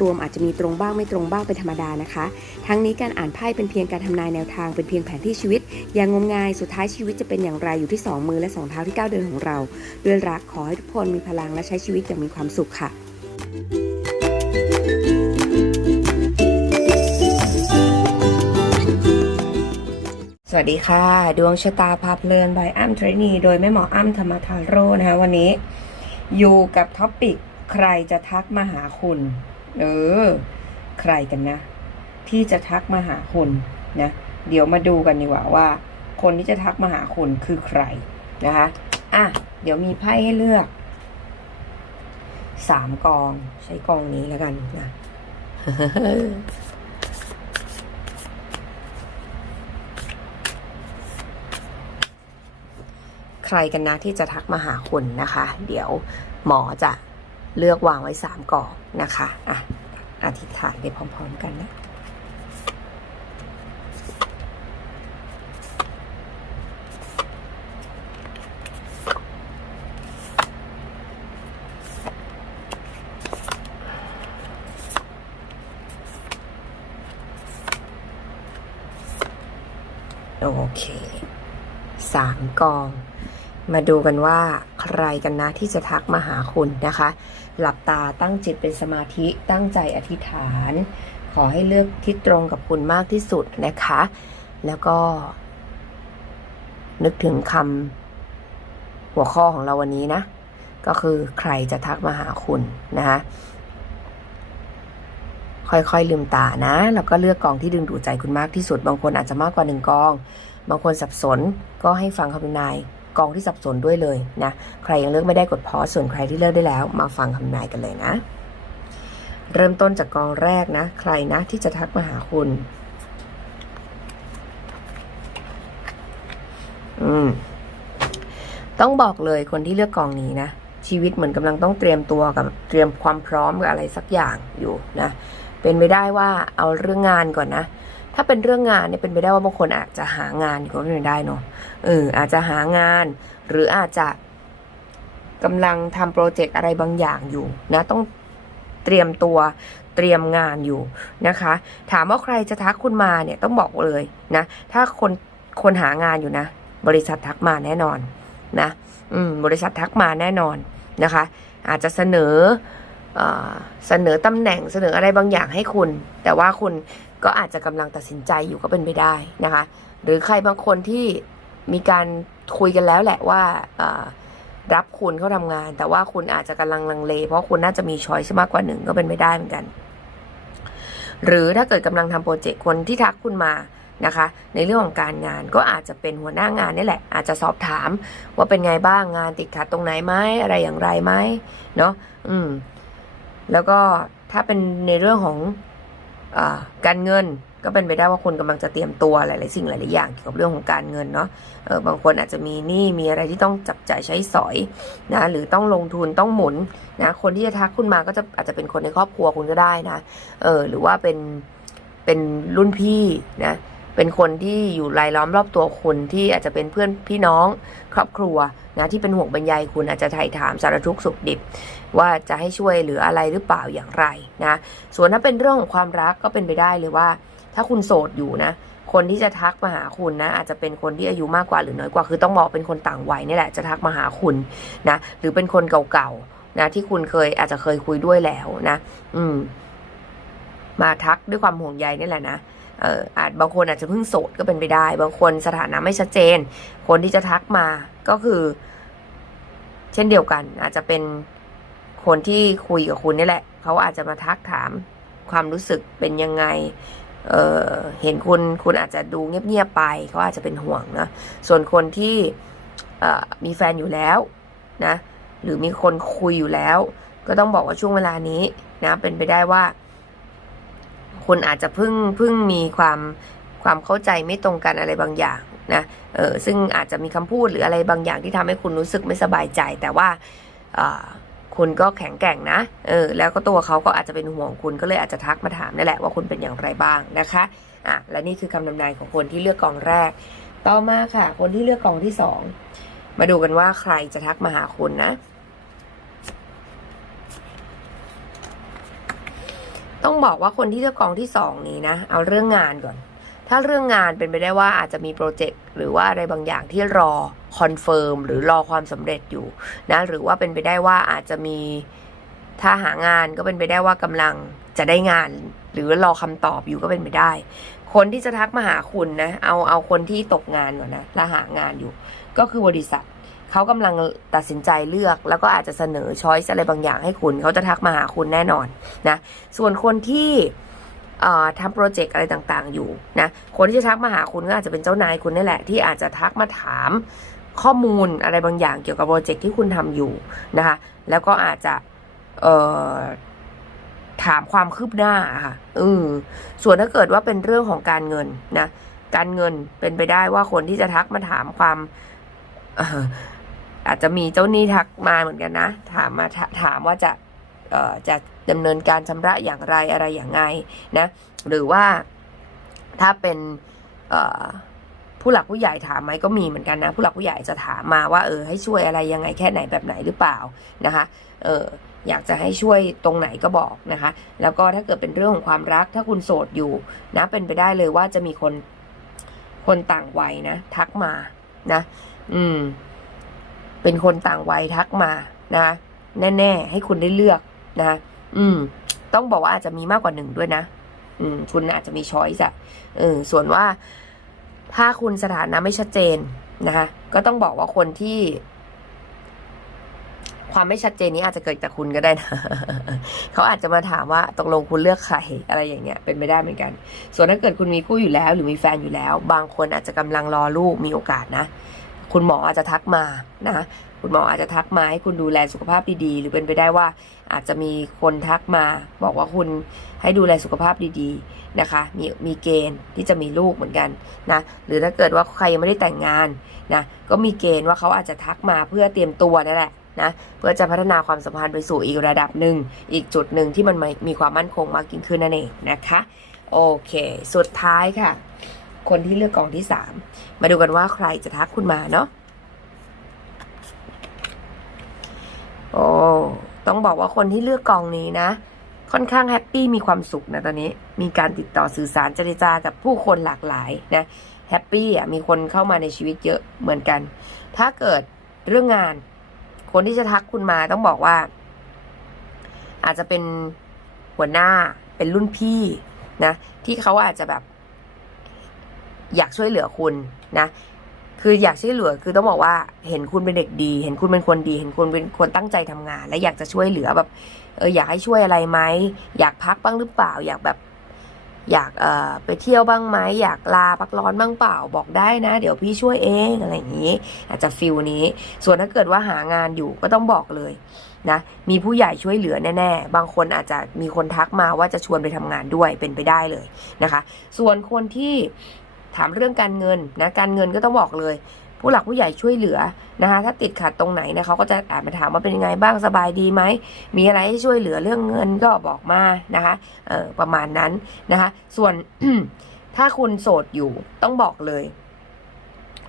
รวมอาจจะมีตรงบ้างไม่ตรงบ้างเป็นธรรมดานะคะ ทั้งนี้การอ่านไพ่เป็นเพียงการทำนายแนวทางเป็นเพียงแผนที่ชีวิต อย่างงมงายสุดท้ายชีวิตจะเป็นอย่างไรอยู่ที่สองมือและสองเท้าที่ก้าวเดินของเรา ด้วยรักขอให้ทุกคนมีพลังและใช้ชีวิตอย่างมีความสุขค่ะสวัสดีค่ะ ดวงชะตาพาเพลินบายอ้ำเทรนีโดยแม่หมออ้ำธรรมทาโร่นะคะวันนี้ อยู่กับท็อปปิก ใครจะทักมาหาคุณ เออ ใครกันนะ ที่จะทักมาหาคุณนะ เดี๋ยวมาดูกันดีกว่าว่า คนที่จะทักมาหาคุณคือใครนะคะอะเดี๋ยวมีไพ่ให้เลือกสามกองใช้กองนี้แล้วกันนะใครกันนะที่จะทักมาหาคุณนะคะ เดี๋ยวหมอจะ เลือกวางไว้สามกองนะคะอะอธิษฐานไปพร้อม ๆ กันนะโอเคสามกอง มาดูกันว่า ใครกันนะที่จะทักมาหาคุณนะคะ หลับตาตั้งจิตเป็นสมาธิตั้งใจอธิษฐาน ขอให้เลือกที่ตรงกับคุณมากที่สุดนะคะ แล้วก็ นึกถึงคำหัวข้อของเราวันนี้นะ ก็คือใครจะทักมาหาคุณนะคะค่อยๆลืมตานะ แล้วก็เลือกกองที่ดึงดูดใจคุณมากที่สุด บางคนอาจจะมากกว่าหนึ่งกอง บางคนสับสนก็ให้ฟังคำนาย กองที่สับสนด้วยเลยนะใครยังเลือกไม่ได้กดพอส่วนใครที่เลือกได้แล้ว มาฟังคำนายกันเลยนะ เริ่มต้นจากกองแรกนะ ใครนะที่จะทักมาหาคุณ อืมต้องบอกเลยคนที่เลือกกองนี้นะ ชีวิตเหมือนกำลังต้องเตรียมตัวกับเตรียมความพร้อมกับอะไรสักอย่างอยู่นะ เป็นไปได้ว่าเอาเรื่องงานก่อนนะ ถ้าเป็นเรื่องงานเนี่ยเป็นไปได้ว่าบางคนอาจจะหางานก็เป็นไปได้เนาะเอออาจจะหางาน หรืออาจจะกำลังทำโปรเจกต์อะไรบางอย่างอยู่นะต้องเตรียมตัวเตรียมงานอยู่นะคะ ถามว่าใครจะทักคุณมาเนี่ยต้องบอกเลยนะถ้าคนคนหางานอยู่นะ บริษัททักมาแน่นอนนะอืมบริษัททักมาแน่นอนนะคะ อาจจะเสนอเอเสนอตำแหน่งเสนออะไรบางอย่างให้คุณ แต่ว่าคุณ ก็อาจจะกำลังตัดสินใจอยู่ก็เป็นไปได้นะคะ หรือใครบางคนที่มีการคุยกันแล้วแหละว่ารับคุณเข้าทำงาน แต่ว่าคุณอาจจะกำลังลังเล เพราะคุณน่าจะมีช้อยส์มากกว่าหนึ่งก็เป็นไปได้เหมือนกัน หรือถ้าเกิดกำลังทำโปรเจกต์คนที่ทักคุณมานะคะ ในเรื่องของการงานก็อาจจะเป็นหัวหน้างานนี่แหละ อาจจะสอบถามว่าเป็นไงบ้างงานติดขัดตรงไหนไหมอะไรอย่างไรไหมเนาะอืม แล้วก็ถ้าเป็นในเรื่องของ การเงินก็เป็นไปได้ว่าคนกำลังจะเตรียมตัวหลายๆสิ่งหลายๆอย่างเกี่ยวกับเรื่องของการเงินเนาะบางคนอาจจะมีหนี้มีอะไรที่ต้องจับจ่ายใช้สอยนะหรือต้องลงทุนต้องหมุนนะคนที่จะทักคุณมาก็จะอาจจะเป็นคนในครอบครัวคุณก็ได้นะเออหรือว่าเป็นเป็นรุ่นพี่นะ เป็นคนที่อยู่รายล้อมรอบตัวคุณที่อาจจะเป็นเพื่อนพี่น้องครอบครัวนะที่เป็นห่วงบรรยายคุณอาจจะไถ่ถามสารทุกข์สุขดิบ ว่าจะให้ช่วยหลืออะไรหรือเปล่าอย่างไรนะส่วนถ้าเป็นเรื่องของความรักก็เป็นไปได้เลยว่า ถ้าคุณโสดอยู่นะคนที่จะทักมาหาคุณนะอาจจะเป็นคนที่อายุมากกว่าหรือน้อยกว่า คือต้องบอกเป็นคนต่างวัยนี่แหละจะทักมาหาคุณนะหรือเป็นคนเก่าๆนะที่คุณเคยอาจจะเคยคุยด้วยแล้วนะ อืม มาทักด้วยความห่วงใยนี่แหละนะ เอออาจบางคนอาจจะเพิ่งโสดก็เป็นไปได้ บางคนสถานะไม่ชัดเจน คนที่จะทักมาก็คือ เช่นเดียวกัน อาจจะเป็นคนที่คุยกับคุณนี่แหละ เขาอาจจะมาทักถามความรู้สึกเป็นยังไงเออเห็นคุณคุณอาจจะดูเงียบๆไป เขาอาจจะเป็นห่วงนะ ส่วนคนที่เออมีแฟนอยู่แล้วนะ หรือมีคนคุยอยู่แล้ว ก็ต้องบอกว่าช่วงเวลานี้นะเป็นไปได้ว่า คุณอาจจะเพิ่งเพิ่งมีความความเข้าใจไม่ตรงกันอะไรบางอย่างนะเออซึ่งอาจจะมีคำพูดหรืออะไรบางอย่างที่ทำให้คุณรู้สึกไม่สบายใจ แต่ว่าคุณก็แข็งแกร่งนะเออแล้วก็ตัวเขาก็อาจจะเป็นห่วงคุณก็เลยอาจจะทักมาถามนี่แหละว่าคุณเป็นอย่างไรบ้างนะคะอะและนี่คือคำนำนายของคนที่เลือกกองแรก ต่อมาค่ะ คนที่เลือกกองที่สองมาดูกันว่าใครจะทักมาหาคุณนะ ต้องบอกว่าคนที่เลือกกองที่สองนี้นะ เอาเรื่องงานก่อน ถ้าเรื่องงานเป็นไปได้ว่าอาจจะมีโปรเจกต์หรือว่าอะไรบางอย่างที่รอคอนเฟิร์มหรือรอความสำเร็จอยู่นะหรือว่าเป็นไปได้ว่าอาจจะมีถ้าหางานก็เป็นไปได้ว่ากำลังจะได้งาน หรือรอคำตอบอยู่ก็เป็นไปได้ คนที่จะทักมาหาคุณนะ เอาเอาคนที่ตกงานก่อนนะและหางานอยู่ ก็คือบริษัท เขากำลังตัดสินใจเลือก แล้วก็อาจจะเสนอช้อยส์อะไรบางอย่างให้คุณ เขาจะทักมาหาคุณแน่นอนนะ ส่วนคนที่ทำโปรเจกต์อะไรต่างๆ อยู่นะ คนที่จะทักมาหาคุณก็อาจจะเป็นเจ้านายคุณนี่แหละ ที่อาจจะทักมาถามข้อมูลอะไรบางอย่างเกี่ยวกับโปรเจกต์ที่คุณทำอยู่นะคะ แล้วก็อาจจะเถามความคืบหน้าค่ะส่วนถ้าเกิดว่าเป็นเรื่องของการเงินนะ การเงินเป็นไปได้ว่าคนที่จะทักมาถามความ อาจจะมีเจ้าหนี้ทักมาเหมือนกันนะ ถามมาถามว่าจะจะดำเนินการชำระอย่างไรอะไรอย่างไงนะ หรือว่าถ้าเป็นผู้หลักผู้ใหญ่ถามไหมก็มีเหมือนกันนะ ผู้หลักผู้ใหญ่จะถามมาว่าเออให้ช่วยอะไรยังไงแค่ไหนแบบไหนหรือเปล่านะคะเอออยากจะให้ช่วยตรงไหนก็บอกนะคะ แล้วก็ถ้าเกิดเป็นเรื่องของความรัก ถ้าคุณโสดอยู่นะเป็นไปได้เลยว่าจะมีคนคนต่างวัยนะ ทักมานะ อืม เป็นคนต่างวัยทักมานะแน่ๆให้คุณได้เลือกนะอืม ต้องบอกว่าอาจจะมีมากกว่าหนึ่งด้วยนะอืม คุณอาจจะมีช้อยส์อะเออส่วนว่า ถ้าคุณสถานะไม่ชัดเจนนะคะก็ต้องบอกว่าคนที่ ความไม่ชัดเจนนี้อาจจะเกิดจากคุณก็ได้นะเขาอาจจะมาถามว่าตกลงคุณเลือกใครอะไรอย่างเงี้ย เป็นไปได้เหมือนกัน ส่วนถ้าเกิดคุณมีคู่อยู่แล้ว หรือมีแฟนอยู่แล้ว บางคนอาจจะกำลังรอลูกมีโอกาสนะ คุณหมออาจจะทักมานะคุณหมออาจจะทักมาให้คุณดูแลสุขภาพดีๆ หรือเป็นไปได้ว่าอาจจะมีคนทักมา บอกว่าคุณให้ดูแลสุขภาพดีๆนะคะ มีมีเกณฑ์ที่จะมีลูกเหมือนกันนะหรือถ้าเกิดว่าใครยังไม่ได้แต่งงานนะก็มีเกณฑ์ว่าเขาอาจจะทักมาเพื่อเตรียมตัวนั่นแหละนะเพื่อจะพัฒนาความสัมพันธ์ไปสู่อีกระดับหนึ่ง อีกจุดหนึ่งที่มันมีความมั่นคงมากยิ่งขึ้นนั่นเองนะคะ โอเค สุดท้ายค่ะ คนที่เลือกกองที่สามมาดูกันว่าใครจะทักคุณมาเนาะโอ้ต้องบอกว่าคนที่เลือกกองนี้นะ ค่อนข้างแฮปปี้มีความสุขนะตอนนี้ มีการติดต่อสื่อสารเจรจากับผู้คนหลากหลายนะแฮปปี้อะมีคนเข้ามาในชีวิตเยอะเหมือนกัน ถ้าเกิดเรื่องงาน คนที่จะทักคุณมาต้องบอกว่า อาจจะเป็นหัวหน้าเป็นรุ่นพี่นะ ที่เขาอาจจะแบบ อยากช่วยเหลือคุณนะ คืออยากช่วยเหลือคือต้องบอกว่าเห็นคุณเป็นเด็กดี เห็นคุณเป็นคนดี เห็นคุณเป็นคนตั้งใจทำงาน และอยากจะช่วยเหลือแบบเอออยากให้ช่วยอะไรไหมอยากพักบ้างหรือเปล่า อยากแบบ อยากเอ่อไปเที่ยวบ้างไหมอยากลาพักร้อนบ้างเปล่า บอกได้นะ เดี๋ยวพี่ช่วยเองอะไรอย่างนี้ อาจจะฟิลนี้ ส่วนถ้าเกิดว่าหางานอยู่ก็ต้องบอกเลยนะมีผู้ใหญ่ช่วยเหลือแน่ๆ บางคนอาจจะมีคนทักมาว่าจะชวนไปทำงานด้วยเป็นไปได้เลยนะคะ ส่วนคนที่ ถามเรื่องการเงินนะการเงินก็ต้องบอกเลย ผู้หลักผู้ใหญ่ช่วยเหลือนะคะถ้าติดขัดตรงไหนเนี่ยเขาก็จะแอบมาถามว่าเป็นยังไงบ้างสบายดีไหมมีอะไรให้ช่วยเหลือเรื่องเงินก็บอกมานะคะเออประมาณนั้นนะคะ ส่วนถ้าคุณโสดอยู่ต้องบอกเลย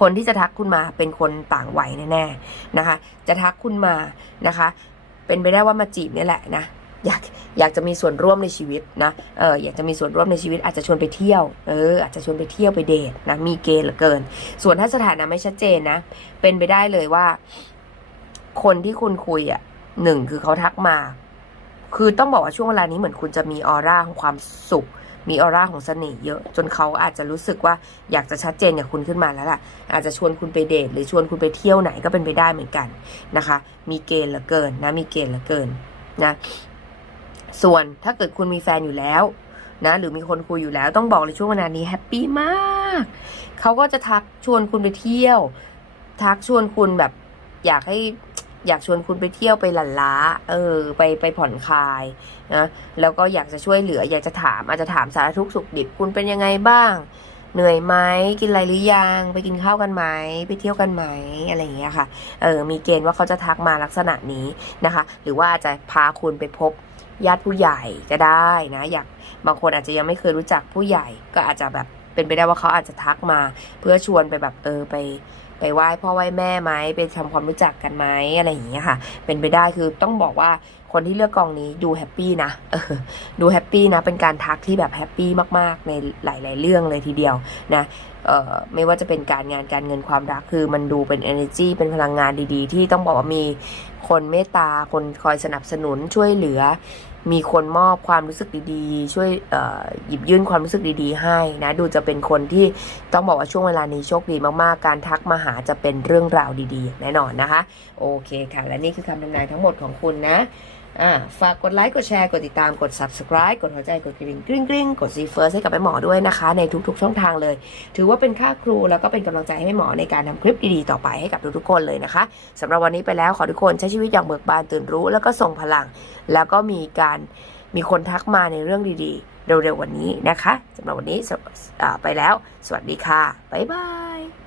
คนที่จะทักคุณมาเป็นคนต่างวัยแน่ๆนะคะ จะทักคุณมานะคะ เป็นไปได้ว่ามาจีบเนี่ยแหละนะ อยากอยากจะมีส่วนร่วมในชีวิตนะเอออยากจะมีส่วนร่วมในชีวิตอาจจะชวนไปเที่ยวเอออาจจะชวนไปเที่ยวไปเดทนะมีเกณฑ์เหลือเกิน ส่วนถ้าสถานะไม่ชัดเจนนะ เป็นไปได้เลยว่า คนที่คุณคุยอะหนึ่งคือเขาทักมา คือต้องบอกว่าช่วงเวลานี้เหมือนคุณจะมีออร่าของความสุขมีออร่าของเสน่ห์เยอะ จนเขาอาจจะรู้สึกว่าอยากจะชัดเจนกับคุณขึ้นมาแล้วล่ะ อาจจะชวนคุณไปเดทหรือชวนคุณไปเที่ยวไหนก็เป็นไปได้เหมือนกันนะคะ มีเกณฑ์เหลือเกินนะมีเกณฑ์เหลือเกินนะ ส่วนถ้าเกิดคุณมีแฟนอยู่แล้วนะหรือมีคนคุยอยู่แล้วต้องบอกเลยช่วงเวลานี้แฮปปี้มาก เขาก็จะทักชวนคุณไปเที่ยว ทักชวนคุณแบบ อยากให้อยากชวนคุณไปเที่ยวไปหลั่นล้า เออ ไปไปผ่อนคลายนะแล้วก็อยากจะช่วยเหลือ อยากจะถาม อาจจะถามสารทุกข์สุขดิบคุณเป็นยังไงบ้าง เหนื่อยไหมกินอะไรหรือยัง ไปกินข้าวกันไหมไปเที่ยวกันไหมอะไรอย่างเงี้ยค่ะ เออมีเกณฑ์ว่าเขาจะทักมาลักษณะนี้นะคะ หรือว่าอาจจะพาคุณไปพบ ญาติผู้ใหญ่ก็ได้นะอยากบางคนอาจจะยังไม่เคยรู้จักผู้ใหญ่ ก็อาจจะแบบเป็นไปได้ว่าเขาอาจจะทักมา เพื่อชวนไปแบบเออไปไปไหว้พ่อไหว้แม่ไหมไปทำความรู้จักกันไหมอะไรอย่างเงี้ยค่ะ เป็นไปได้คือต้องบอกว่าคนที่เลือกกองนี้ดูแฮปปี้นะเออดูแฮปปี้นะเป็นการทักที่แบบแฮปปี้มากๆ ในหลาย ๆ เรื่องเลยทีเดียวนะเอ่อไม่ว่าจะเป็นการงานการเงินความรักคือมันดูเป็น energy เป็นพลังงานดีๆ ที่ต้องบอกว่ามีคนเมตตาคนคอยสนับสนุนช่วยเหลือ มีคนมอบความรู้สึกดีๆ ช่วยหยิบยื่นความรู้สึกดีๆ ให้นะ ดูจะเป็นคนที่ต้องบอกว่าช่วงเวลานี้โชคดีมากๆ การทักมาหาจะเป็นเรื่องราวดีๆ แน่นอนนะคะ โอเคค่ะ และนี่คือคำทำนายทั้งหมดของคุณนะ อ่าฝากกดไลค์กดแชร์กดติดตามกด subscribe กดหัวใจกดกระดิ่งกริ๊งกริ๊งกดซีเฟิร์สให้กับแม่หมอด้วยนะคะ ในทุกๆ ช่องทางเลย ถือว่าเป็นค่าครูแล้วก็เป็นกำลังใจให้แม่หมอในการทำคลิปดีๆต่อไปให้กับทุกๆคนเลยนะคะสำหรับวันนี้ไปแล้วขอทุกคนใช้ชีวิตอย่างเบิกบานตื่นรู้ แล้วก็ส่งพลัง แล้วก็มีการมีคนทักมาในเรื่องดีๆ เร็วๆวันนี้นะคะสำหรับวันนี้ไปแล้ว สวัสดีค่ะบ๊ายบาย